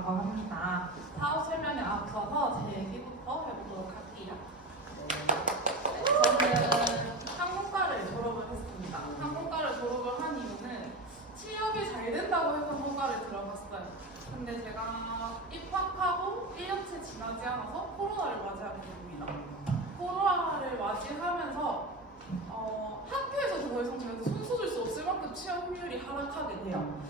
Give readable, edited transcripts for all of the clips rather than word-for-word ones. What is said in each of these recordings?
이수정이라고 합니다. 사업 설명에 앞서서 제 얘기부터 해보도록 할게요. 저는 항공과를 졸업을 했습니다. 항공과를 졸업을 한 이유는 취업이 잘 된다고 해서 항공과를 들어갔어요. 근데 제가 입학하고 1년째 지나지 않아서 코로나를 맞이하게 됩니다. 코로나를 맞이하면서 학교에서 더 이상 저희한테 손 쏟을 수 없을 만큼 취업률이 하락하게 돼요.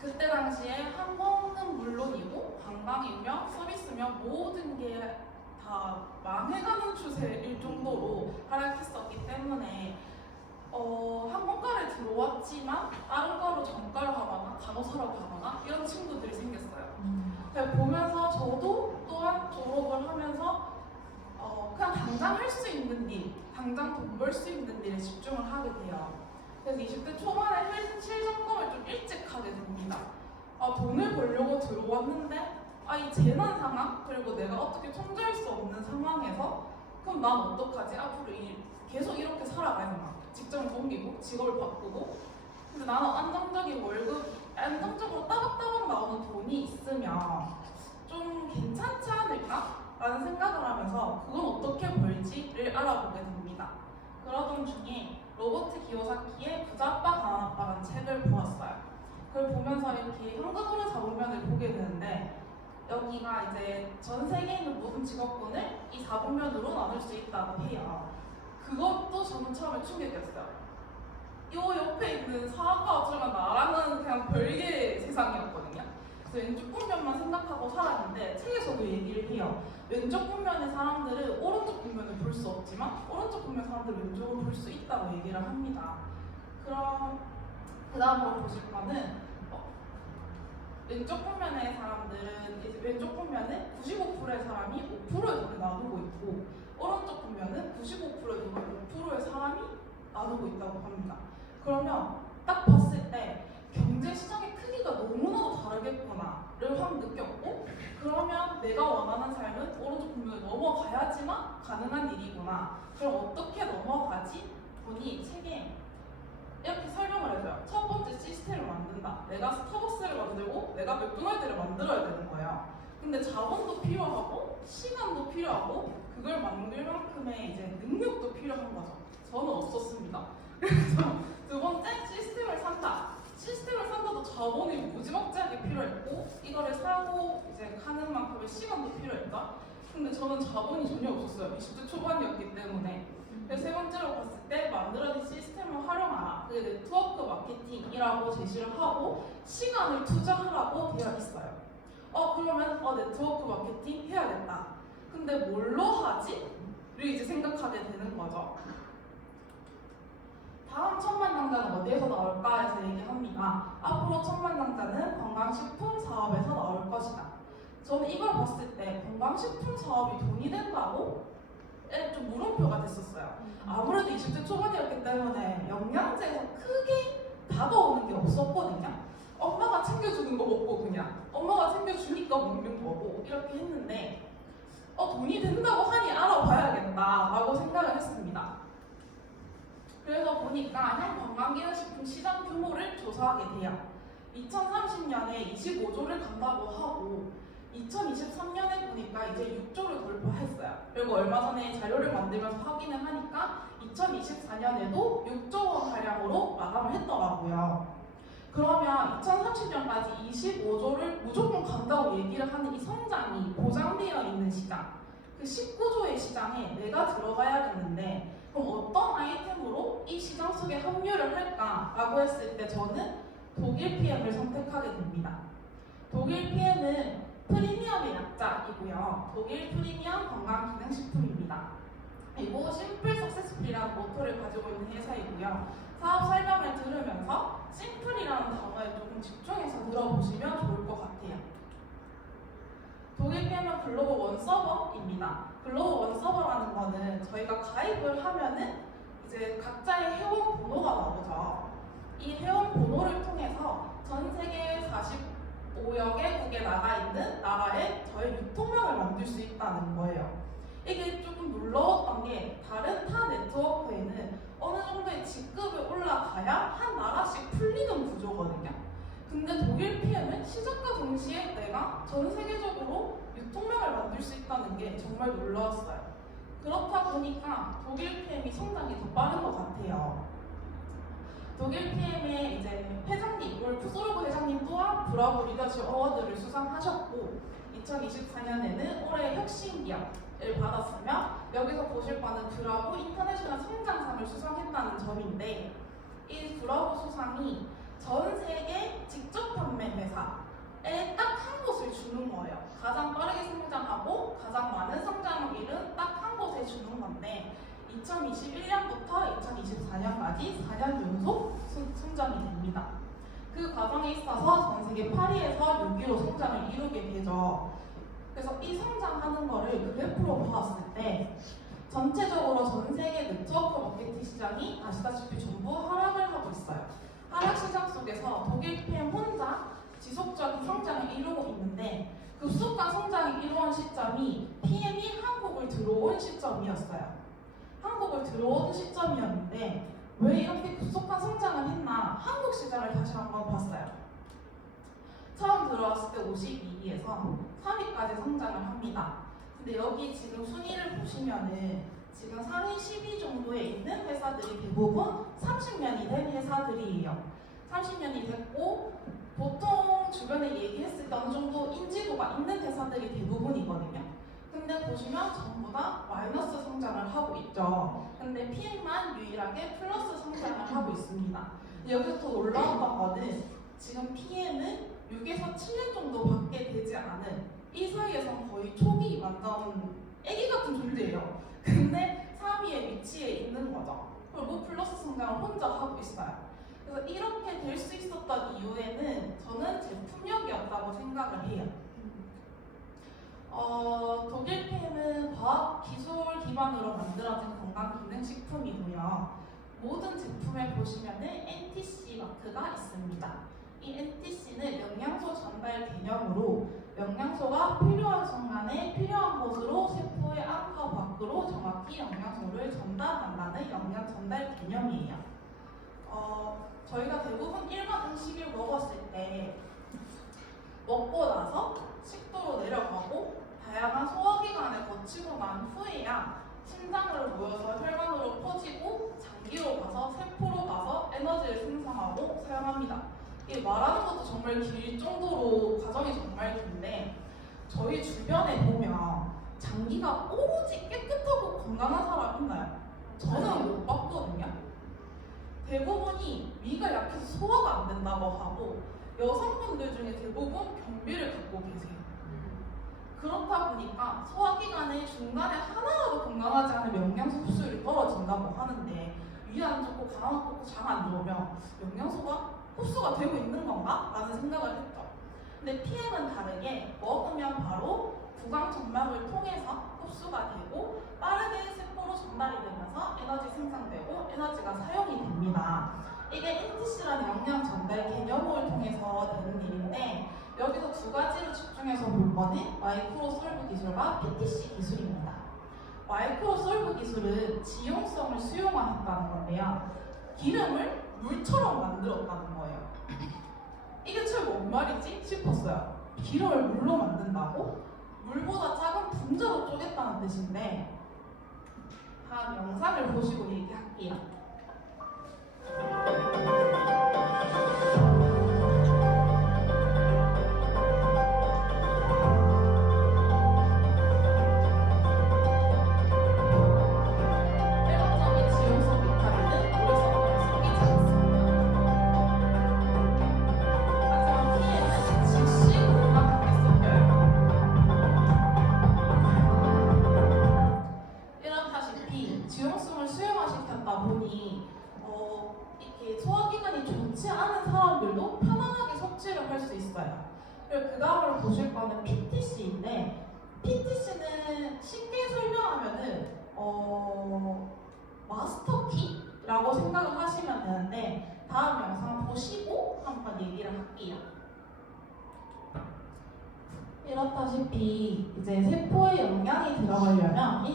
그때 당시에 항공은 물론이고 관광이며 서비스며 모든 게 다 망해가는 추세일 정도로 하락했었기 때문에 항공과를 들어왔지만 다른 과로 전과를 하거나 간호사로 가거나 이런 친구들이 생겼어요. 보면서 저도 또한 졸업을 하면서 그냥 당장 할 수 있는 일, 당장 돈 벌 수 있는 일에 집중을 하게 돼요. 그래서 20대 초반에 실점검을 좀 일찍 하게 됩니다. 돈을 벌려고 들어왔는데 이 재난 상황, 그리고 내가 어떻게 통제할 수 없는 상황에서 그럼 난 어떡하지? 앞으로 계속 이렇게 살아가야 되나? 직장을 옮기고 직업을 바꾸고 근데 나는 안정적인 월급, 안정적으로 따박따박 나오는 돈이 있으면 좀 괜찮지 않을까? 라는 생각을 하면서 그건 어떻게 벌지를 알아보게 됩니다. 그러던 중에 로버트 기요사키의 부자 아빠 가난 아빠라는 책을 보았어요. 그걸 보면서 이렇게 현금으로 잡으면을 보게 되는데 여기가 이제 전 세계에 있는 모든 직업군을 이 4분면으로 나눌 수 있다고 해요. 그것도 저는 처음에 충격이었어요. 요 옆에 있는 사학과 어쩌면 나랑은 그냥 별개의 세상이었거든요. 그래서 왼쪽 분면만 생각하고 살았는데 책에서도 얘기를 해요. 왼쪽 분면의 사람들은 오른쪽 분면을 볼 수 없지만 오른쪽 분면 사람들은 왼쪽을 볼 수 있다고 얘기를 합니다. 그럼 그 다음으로 보실 거는 왼쪽 분면의 사람들은 이제 왼쪽 분면은 95%의 사람이 5%의 돈을 나누고 있고 오른쪽 분면은 95%의 돈을 5%의 사람이 나누고 있다고 합니다. 그러면 딱 봤을 때 경제 시장의 크기가 너무나도 다르겠구나를 확 느꼈고 그러면 내가 원하는 삶은 오른쪽 분면을 넘어가야지만 가능한 일이구나. 그럼 어떻게 넘어가지? 보니 책에 이렇게 설명을 해줘요. 첫 번째 시스템을 만든다. 내가 스타벅스를 만들고 내가 맥도날드를 만들어야 되는 거예요. 근데 자본도 필요하고 시간도 필요하고 그걸 만들 만큼의 이제 능력도 필요한 거죠. 저는 없었습니다. 그래서 두 번째 시스템을 산다. 시스템을 산다도 자본이 무지막지하게 필요했고 이거를 사고 이제 하는 만큼의 시간도 필요했다. 근데 저는 자본이 전혀 없었어요. 20대 초반이었기 때문에. 그래서 세 번째로 봤을 때 만들어진 시스템을 활용하라. 그게 네트워크 마케팅이라고 제시를 하고 시간을 투자하라고 되어 있어요. 그러면 네트워크 마케팅 해야겠다. 근데 뭘로 하지? 를 이제 생각하게 되는 거죠. 다음 천만장자는 어디에서 나올까 해서 얘기합니다. 앞으로 천만장자는 건강식품 사업에서 나올 것이다. 저는 이걸 봤을 때 건강식품 사업이 돈이 된다고? 좀 물음표가 됐었어요. 아무래도 20대 초반이었기 때문에 영양제에서 크게 다가오는 게 없었거든요. 엄마가 챙겨주는 거 먹고 그냥 엄마가 챙겨주니까 먹는 거고 이렇게 했는데 돈이 된다고 하니 알아봐야겠다라고 생각을 했습니다. 그래서 보니까 한 건강기능식품 시장 규모를 조사하게 돼요. 2030년에 25조를 간다고 하고 2023년에 보니까 이제 6조를 돌파했어요. 그리고 얼마 전에 자료를 만들면서 확인을 하니까 2024년에도 6조 원 가량으로 마감을 했더라고요. 그러면 2030년까지 25조를 무조건 간다고 얘기를 하는 이 성장이 보장되어 있는 시장, 그 19조의 시장에 내가 들어가야겠는데 그럼 어떤 아이템으로 이 시장 속에 합류를 할까라고 했을 때 저는 독일 PM을 선택하게 됩니다. 독일 PM은 프리미엄의 약자이고요. 독일 프리미엄 건강기능식품입니다. 그리고 심플 석세스풀이라는 모토를 가지고 있는 회사이고요. 사업 설명을 들으면서 심플이라는 단어에 조금 집중해서 들어보시면 좋을 것 같아요. 독일 PM은 글로벌 원 서버입니다. 글로벌 원 서버라는 거는 저희가 가입을 하면은 이제 각자의 회원 번호가 나오죠. 이 회원 번호를 통해서 전 세계 45여 개국에 나가 있는 나라에 저희 유통망을 만들 수 있다는 거예요. 이게 조금 놀라웠던 게 다른 타 네트워크에는 어느 정도의 직급이 올라가야 한 나라씩 풀리는 구조거든요. 근데 독일 PM은 시작과 동시에 내가 전 세계적으로 유통망을 만들 수 있다는 게 정말 놀라웠어요. 그렇다 보니까 독일 PM이 성장이 더 빠른 것 같아요. 독일 PM의 이제 회장님, 울프 소르브 회장님 또한 브라보 리더십 어워드를 수상하셨고 2024년에는 올해 혁신 기업을 받았으며 여기서 보실 바는 브라보 인터내셔널 성장상을 수상했다는 점인데 이 브라보 수상이 전 세계 직접 판매 회사에 딱 한 곳을 주는 거예요. 가장 빠르게 성장하고 가장 많은 성장률은 딱 한 곳에 주는 건데 2021년부터 2024년까지 4년 연속 성장이 됩니다. 그 과정에 있어서 전 세계 8위에서 6위로 성장을 이루게 되죠. 그래서 이 성장하는 거를 그래프로 보았을 때 전체적으로 전 세계 네트워크 마케팅 시장이 아시다시피 전부 하락을 하고 있어요. 하락 시장 속에서 독일 PM 혼자 지속적인 성장을 이루고 있는데 급속한 성장이 이루어진 시점이 PM이 한국을 들어온 시점이었어요. 한국을 들어온 시점이었는데 왜 이렇게 급속한 성장을 했나 한국 시장을 다시 한번 봤어요. 처음 들어왔을 때 52위에서 3위까지 성장을 합니다. 근데 여기 지금 순위를 보시면은 지금 상위 10위 정도에 있는 회사들이 대부분 30년이 된 회사들이에요. 30년이 됐고 보통 주변에 얘기했을 때 어느 정도 인지도가 있는 회사들이 대부분이거든요. 근데 보시면 전부 다 마이너스 성장을 하고 있죠. 근데 PM만 유일하게 플러스 성장을 하고 있습니다. 여기서 더 놀라웠던 거는 지금 PM은 6에서 7년 정도밖에 되지 않은 이 사이에선 거의 초기 완전 애기 같은 존재예요. 근데 3위의 위치에 있는 거죠. 그리고 플러스 성장을 혼자 하고 있어요. 그래서 이렇게 될 수 있었던 이유에는 저는 제품력이었다고 생각을 해요. 독일 PM은 과학 기술 기반으로 만들어진 건강기능식품이고요. 모든 제품에 보시면은 NTC 마크가 있습니다. 이 NTC는 영양소 전달 개념으로 영양소가 필요한 순간에 필요한 곳으로 세포의 안과 밖으로 정확히 영양소를 전달한다는 영양 전달 개념이에요. 저희가 대부분 일반 음식을 먹었을 때 먹고 나서 식도로 내려가고 다양한 소화기관을 거치고 난 후에야 심장으로 모여서 혈관으로 퍼지고 장기로 가서 세포로 가서 에너지를 생성하고 사용합니다. 이 말하는 것도 정말 길 정도로 과정이 정말 긴데 저희 주변에 보면 장기가 오로지 깨끗하고 건강한 사람 있나요? 저는 못 봤거든요. 대부분이 위가 약해서 소화가 안 된다고 하고 여성분들 중에 대부분 변비를 갖고 계세요. 그렇다 보니까 소화기관의 중간에 하나라도 건강하지 않으면 영양소 흡수율이 떨어진다고 하는데 위 안 좋고 간 안 좋고 장 안 좋으면 영양소가 흡수가 되고 있는 건가? 라는 생각을 했죠. 근데 PM은 다르게 먹으면 바로 구강 점막을 통해서 흡수가 되고 빠르게 세포로 전달이 되면서 에너지 생산되고 에너지가 사용이 됩니다. 이게 NTC라는 영양 전달 개념을 통해서 되는 일인데 여기서 두 가지를 집중해서 볼 거는 마이크로 솔브 기술과 PTC 기술입니다. 마이크로 솔브 기술은 지용성을 수용화했다는 건데요. 기름을 물처럼 만들었다는 거예요. 이게 최고 뭔 말이지? 싶었어요. 기름을 물로 만든다고? 물보다 작은 분자로 쪼갰다는 뜻인데 다음 영상을 보시고 얘기할게요. 이렇게 소화기관이 좋지 않은 사람들도 편안하게 섭취를 할 수 있어요. 그리고 그 다음으로 보실 거는 PTC인데 PTC는 쉽게 설명하면은 마스터키라고 생각을 하시면 되는데 다음 영상 보시고 한번 얘기를 할게요. 이렇다시피 이제 세포에 영양이 들어가려면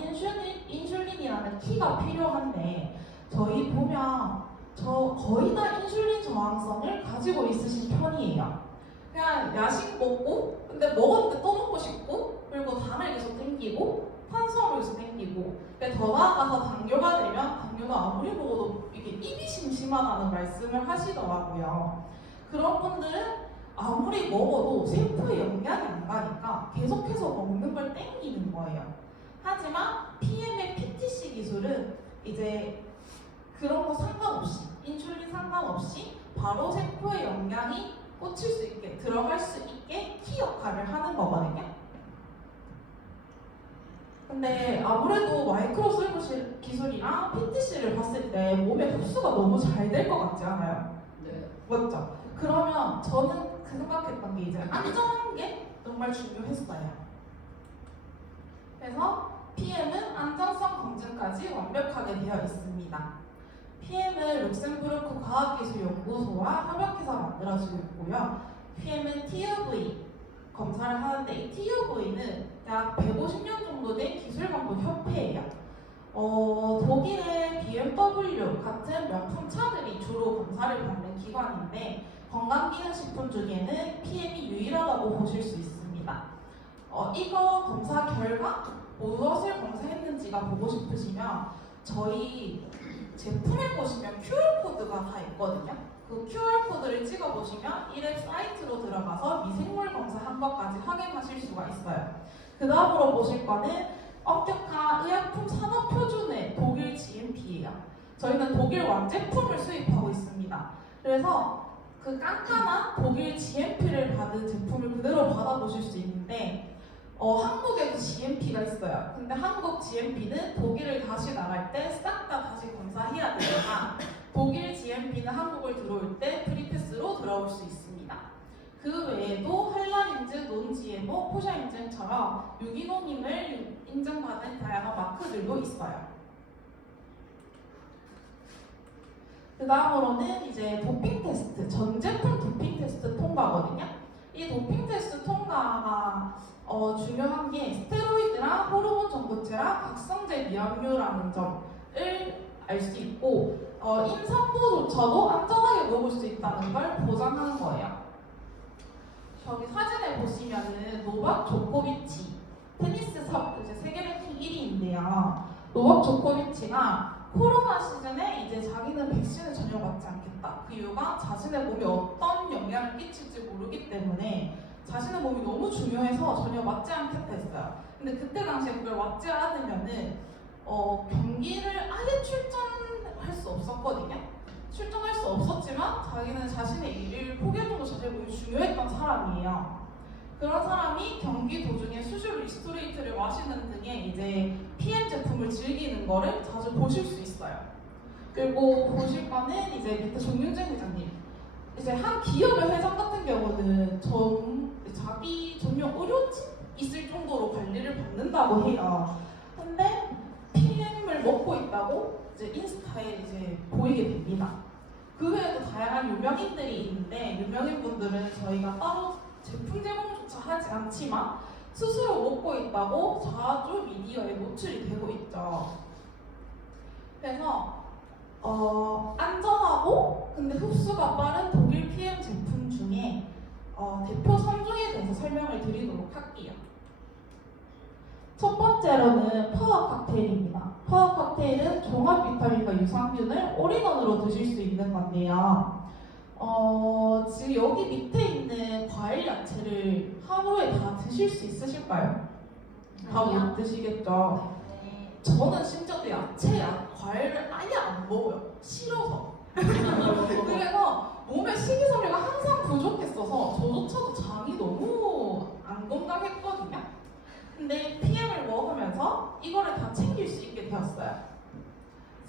인슐린이라는 키가 필요한데 저희 보면 거의 다 인슐린 저항성을 가지고 있으신 편이에요. 그냥 야식 먹고 근데 먹었는데 또 먹고 싶고 그리고 당을 계속 땡기고 탄수화물 계속 땡기고 근데 더 나아가서 당뇨가 되면 당뇨는 아무리 먹어도 이게 입이 심심하다는 말씀을 하시더라고요. 그런 분들은 아무리 먹어도 세포에 영향이 안 가니까 계속해서 먹는 걸 땡기는 거예요. 하지만 PM의 PTC 기술은 이제 그런 거 상관없이 인슐린 상관없이 바로 세포에 영양이 꽂힐 수 있게 들어갈 수 있게 키 역할을 하는 거거든요. 근데 아무래도 마이크로솔루션 기술이랑 PTC를 봤을 때 몸에 흡수가 너무 잘 될 것 같지 않아요? 네. 맞죠? 그러면 저는 그 생각했던 게 이제 안전한 게 정말 중요했어요. 그래서 PM은 안전성 검증까지 완벽하게 되어 있습니다. PM은 룩셈부르크 과학기술연구소와 협력해서 만들어지고 있고요. PM은 TUV 검사를 하는데 이 TUV는 약 150년 정도 된 기술광고협회예요. 독일의 BMW 같은 명품 차들이 주로 검사를 받는 기관인데 건강기능식품 중에는 PM이 유일하다고 보실 수 있습니다. 이거 검사 결과 무엇을 검사했는지가 보고 싶으시면 저희 제품에 보시면 QR코드가 다 있거든요. 그 QR코드를 찍어보시면 이랩 사이트로 들어가서 미생물 검사한 것까지 확인하실 수가 있어요. 그 다음으로 보실 거는 엄격한 의약품 산업표준의 독일 GMP예요. 저희는 독일 완제품을 수입하고 있습니다. 그래서 그 깐깐한 독일 GMP를 받은 제품을 그대로 받아보실 수 있는데 한국에도 GMP가 있어요. 근데 한국 GMP는 독일을 다시 나갈 때 싹 다 다시 검사해야 되니까 독일 GMP는 한국을 들어올 때 프리패스로 들어올 수 있습니다. 그 외에도 한라인즈, 논GMO, 포샤 인증처럼 유기농임을 인증받은 다양한 마크들도 있어요. 그 다음으로는 이제 도핑 테스트, 전 제품 도핑 테스트 통과거든요. 이 도핑 테스트 통과가 중요한 게 스테로이드랑 호르몬 전구체랑 각성제 미합류라는 점을 알 수 있고 임산부조차도 안전하게 먹을 수 있다는 걸 보장하는 거예요. 저기 사진에 보시면은 노박 조코비치 테니스 이제 세계 랭킹 1위인데요. 노박 조코비치가 코로나 시즌에 이제 자기는 백신을 전혀 맞지 않겠다. 그 이유가 자신의 몸에 어떤 영향을 끼칠지 모르기 때문에 자신의 몸이 너무 중요해서 전혀 맞지 않겠다 했어요. 근데 그때 당시에 그걸 맞지 않으면은 경기를 아예 출전할 수 없었거든요. 출전할 수 없었지만 자기는 자신의 일을 포기할 정도 자신의 몸이 중요했던 사람이에요. 그런 사람이 경기 도중에 수술 리스토레이트를 마시는 등의 이제 PM 제품을 즐기는 거를 자주 보실 수 있어요. 그리고 보실 거는 이제 밑에 정윤진 회장님. 이제 한 기업의 회장 같은 경우는 자기 전용 의료진 있을 정도로 관리를 받는다고 해요. 근데 PM을 먹고 있다고 이제 인스타에 이제 보이게 됩니다. 그 외에도 다양한 유명인들이 있는데 유명인분들은 저희가 따로 제품 제공조차 하지 않지만 스스로 먹고 있다고 자주 미디어에 노출이 되고 있죠. 그래서 안전하고 근데 흡수가 빠른 독일 PM 제품 중에 대표 3종에 대해서 설명을 드리도록 할게요. 첫 번째로는 파워 칵테일입니다. 파워 칵테일은 종합 비타민과 유산균을 올인원으로 드실 수 있는 건데요. 지금 여기 밑에 있는 과일 야채를 하루에 다 드실 수 있으실까요? 다 못 드시겠죠? 저는 심지어 또 과일을 아예 안 먹어요. 싫어서. 그래서 몸에 식이섬유가 항상 부족했어서 저조차도 장이 너무 안 건강했거든요. 근데 PM을 먹으면서 이거를 다 챙길 수 있게 되었어요.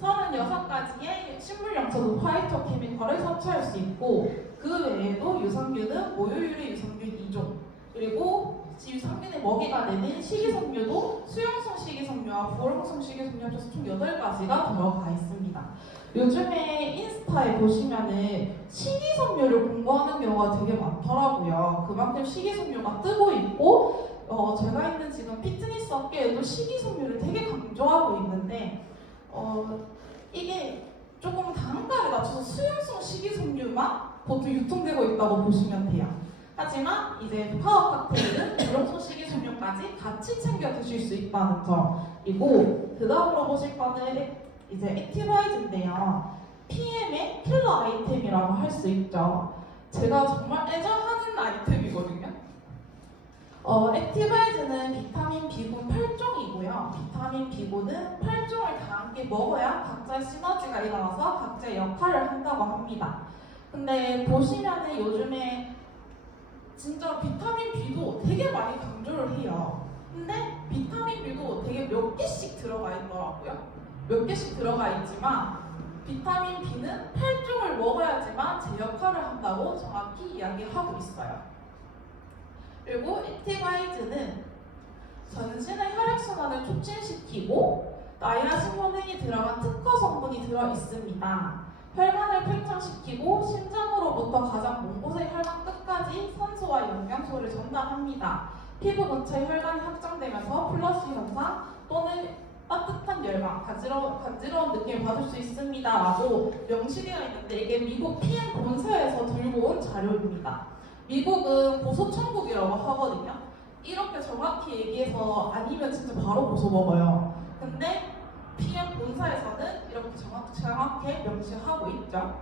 36가지의 식물 영양소 화이토 케미컬을 섭취할 수 있고 그 외에도 유산균은 모유유래 유산균 2종 그리고 유산균의 먹이가 되는 식이섬유도 수용성 식이섬유와 불용성 식이섬유 합쳐서 총 8가지가 들어가 있습니다. 요즘에 인스타에 보시면은 식이섬유를 공부하는 경우가 되게 많더라고요. 그만큼 식이섬유가 뜨고 있고 제가 있는 지금 피트니스 업계에도 식이섬유를 되게 강조하고 있는데 이게 조금 단가를 낮춰서 수용성 식이섬유만 보통 유통되고 있다고 보시면 돼요. 하지만 이제 파워 칵테일은 물렁소 식이섬유까지 같이 챙겨 드실 수 있다는 점이고, 그 다음으로 보실 거는 이제 액티바이즈인데요. PM의 킬러 아이템이라고 할 수 있죠. 제가 정말 애정하는 아이템이거든요. 액티바이즈는 비타민 B군 8종이고요. 비타민 B군은 8종을 다 함께 먹어야 각자의 시너지가 일어나서 각자의 역할을 한다고 합니다. 근데 보시면은 요즘에 진짜 비타민 B도 되게 많이 강조를 해요. 근데 비타민 B도 되게 몇 개씩 들어가 있더라고요. 몇 개씩 들어가 있지만 비타민 B는 8종을 먹어야지만 제 역할을 한다고 정확히 이야기하고 있어요. 그리고 액티바이즈는 전신의 혈액순환을 촉진시키고 나이아신 효능이 들어간 특허 성분이 들어 있습니다. 혈관을 팽창시키고 심장으로부터 가장 먼 곳의 혈관 끝까지 산소와 영양소를 전달합니다. 피부 근처의 혈관이 확장되면서 플러시 현상 또는 따뜻한 열감, 간지러운 느낌을 받을 수 있습니다 라고 명시되어 있는데, 이게 미국 PM 본사에서 들고 온 자료입니다. 미국은 보소 천국이라고 하거든요. 이렇게 정확히 얘기해서 아니면 진짜 바로 보소 먹어요. 근데 PM 본사에서는 이렇게 정확하게 명시하고 있죠.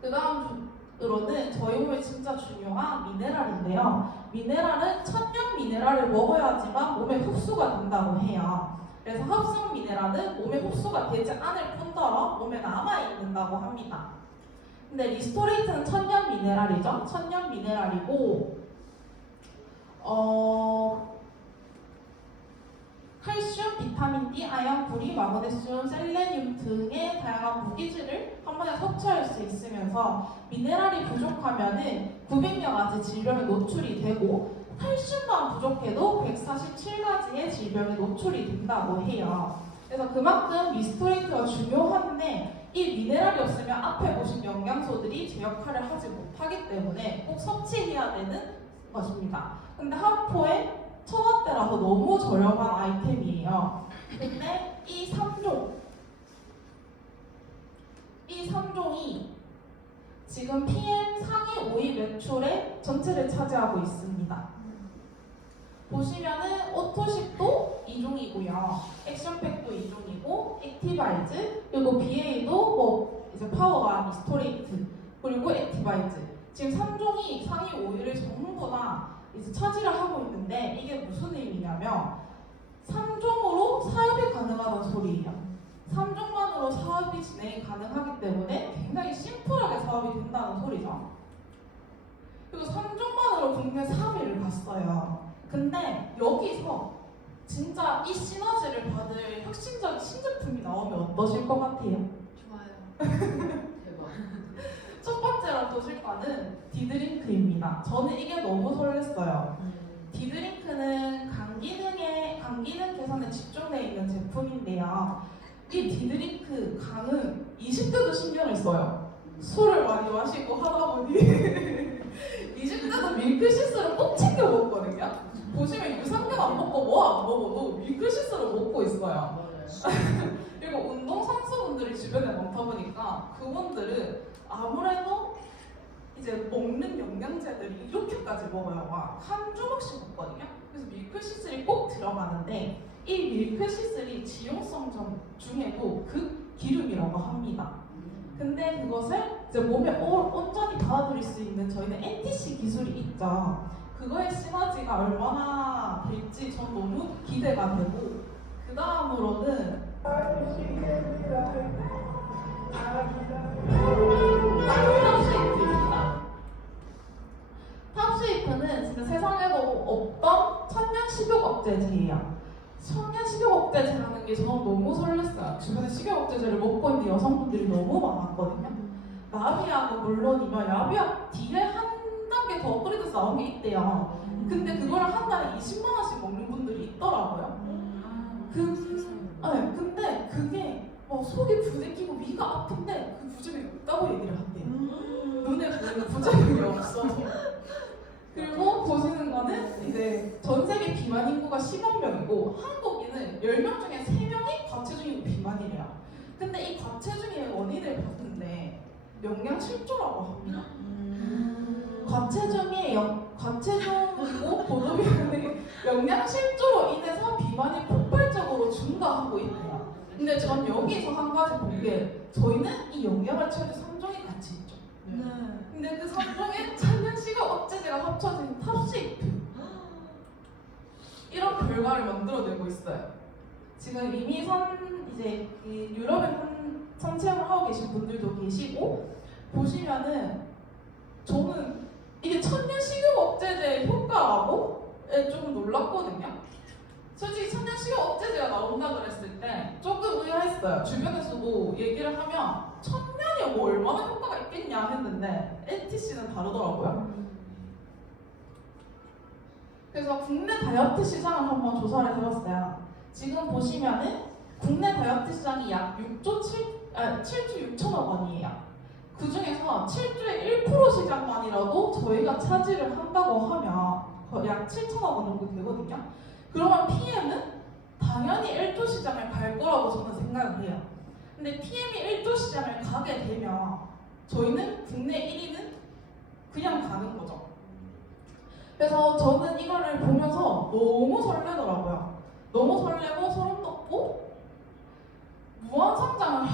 그 다음으로는 저희 몸에 진짜 중요한 미네랄인데요. 미네랄은 천연 미네랄을 먹어야지만 몸에 흡수가 된다고 해요. 그래서 합성 미네랄은 몸에 흡수가 되지 않을 뿐더러 몸에 남아있는다고 합니다. 근데 리스토레이트는 천연 미네랄이죠. 천연 미네랄이고 칼슘, 비타민 D, 아연, 구리, 마그네슘, 셀레늄 등의 다양한 무기질을 한 번에 섭취할 수 있으면서 미네랄이 부족하면은 900여 가지 질병에 노출이 되고, 칼슘만 부족해도 147가지의 질병에 노출이 된다고 해요. 그래서 그만큼 리스토레이트가 중요한데 이 미네랄이 없으면 앞에 보신 영양소들이 제 역할을 하지 못하기 때문에 꼭 섭취해야 되는 것입니다. 근데 한 포에 1,000원대라서 너무 저렴한 아이템이에요. 근데 이 3종이 지금 PM 상위 5위 매출의 전체를 차지하고 있습니다. 보시면은 오토십도 2종이고요. 액션팩도 2종이고, 액티바이즈, 그리고 BA도 뭐 이제 파워가 리스토레이트, 그리고 액티바이즈. 지금 3종이 상위 5위를 전부 다 이제 차지를 하고 있는데, 이게 무슨 의미냐면 3종으로 사업이 가능하다는 소리예요. 3종만으로 사업이 진행이 가능하기 때문에 굉장히 심플하게 사업이 된다는 소리죠. 그리고 3종만으로 국내 3위를 갔어요. 근데 여기서 진짜 이 시너지를 받을 혁신적인 신제품이 나오면 어떠실 것 같아요? 좋아요. 대박. 첫 번째로 보실 거는 디드링크입니다. 저는 이게 너무 설렜어요. 디드링크는 간 기능 개선에 집중되어 있는 제품인데요. 이 디드링크 간은 20대도 신경을 써요. 술을 많이 마시고 하다 보니 20대도 밀크시스를 꼭 챙겨 먹거든요. 보시면 유산균 안 먹고 뭐 안 먹어도 밀크시스를 먹고 있어요. 그리고 운동선수분들이 주변에 많다 보니까 그분들은 아무래도 이제 먹는 영양제들이 이렇게까지 먹어요. 막 한 조각씩 먹거든요. 그래서 밀크시슬이 꼭 들어가는데 이 밀크시슬이 지용성 중에도 극기름이라고 합니다. 근데 그것을 이제 몸에 온전히 받아들일 수 있는 저희는 NTC 기술이 있죠. 그거의 시너지가 얼마나 될지 전 너무 기대가 되고, 그 다음으로는 탑쉐이프입니다. 탑쉐이프는 진짜 세상에도 없던 천연 식욕억제제예요. 천연 식욕억제제라는 게 저는 너무 설렜어요. 주변에 식욕억제제를 먹고 있는 여성분들이 너무 많았거든요. 나비약은 물론이며 야비약 뒤에 한 단계 더 업그레이드해서 나온 게 있대요. 근데 그걸 한 달에 20만 원씩 먹는 분들이 있더라고요. 근데 그게 속이 부대끼고 위가 아픈데 그 부작용이 없다고 얘기를 한대요. 눈에 보이는 부작용이 없어서. 그리고 보시는 거는 이제 전 세계 비만 인구가 10억 명이고 한국인은 10명 중에 3명이 과체중이고 비만이래요. 근데 이 과체중의 원인을 봤는데 영양실조라고 합니다. 과체중이고 고도비만이 영양실조로 인해서 비만이 폭발적으로 증가하고 있대요. 근데 전 여기서 한 가지 본 게 저희는 이 영양을 채우는 3종이 같이 있죠. 근데 그 3종에 천연식욕 억제제가 합쳐진 탑시트 이런 결과를 만들어내고 있어요. 지금 이미 이제 이 유럽에 선체험을 하고 계신 분들도 계시고 보시면은 저는 이게 천연식욕 억제제의 효과라고 좀 놀랐거든요. 솔직히 천연식욕 억제제가 나온다 그랬을 때 조금 의아했어요. 주변에서도 얘기를 하면 천년이 뭐 얼마나 효과가 있겠냐 했는데 NTC는 다르더라고요. 그래서 국내 다이어트 시장을 한번 조사를 해봤어요. 지금 보시면은 국내 다이어트 시장이 약 7조 6천억 원이에요. 그 중에서 7조의 1% 시장만이라도 저희가 차지를 한다고 하면 약 7천억 원 정도 되거든요. 그러면 PM은 당연히 1조 시장을 갈 거라고 저는 생각을 해요. 근데 PM이 1조 시장을 가게 되면 저희는 국내 1위는 그냥 가는 거죠. 그래서 저는 이거를 보면서 너무 설레더라고요. 너무 설레고 소름 돋고 무한성장을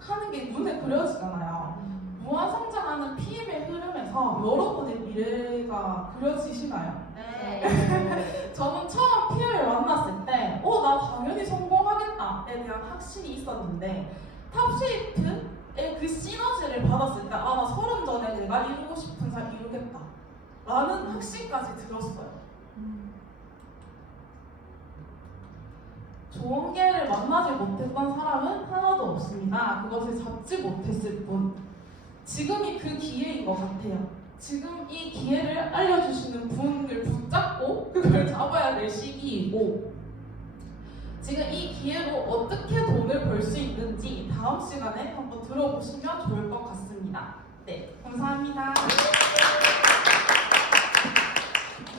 하는 게 눈에 그려지잖아요. 무한성장하는 PM의 흐름에서 여러분의 미래가 그려지시나요? 네. 저는 처음 PM을 만났을 때 나 당연히 성공하겠다에 대한 확신이 있었는데 탑쉐이프의 그 시너지를 받았을 때 나 30 전에 내가 이루고 싶은 살 이루겠다 라는 확신까지 들었어요. 좋은 기회를 만나지 못했던 사람은 하나도 없습니다. 그것을 잡지 못했을 뿐. 지금이 그 기회인 것 같아요. 지금 이 기회를 알려주시는 분을 붙잡고 그걸 잡아야 될 시기이고 지금 이 기회로 어떻게 돈을 벌 수 있는지 다음 시간에 한번 들어보시면 좋을 것 같습니다. 네, 감사합니다.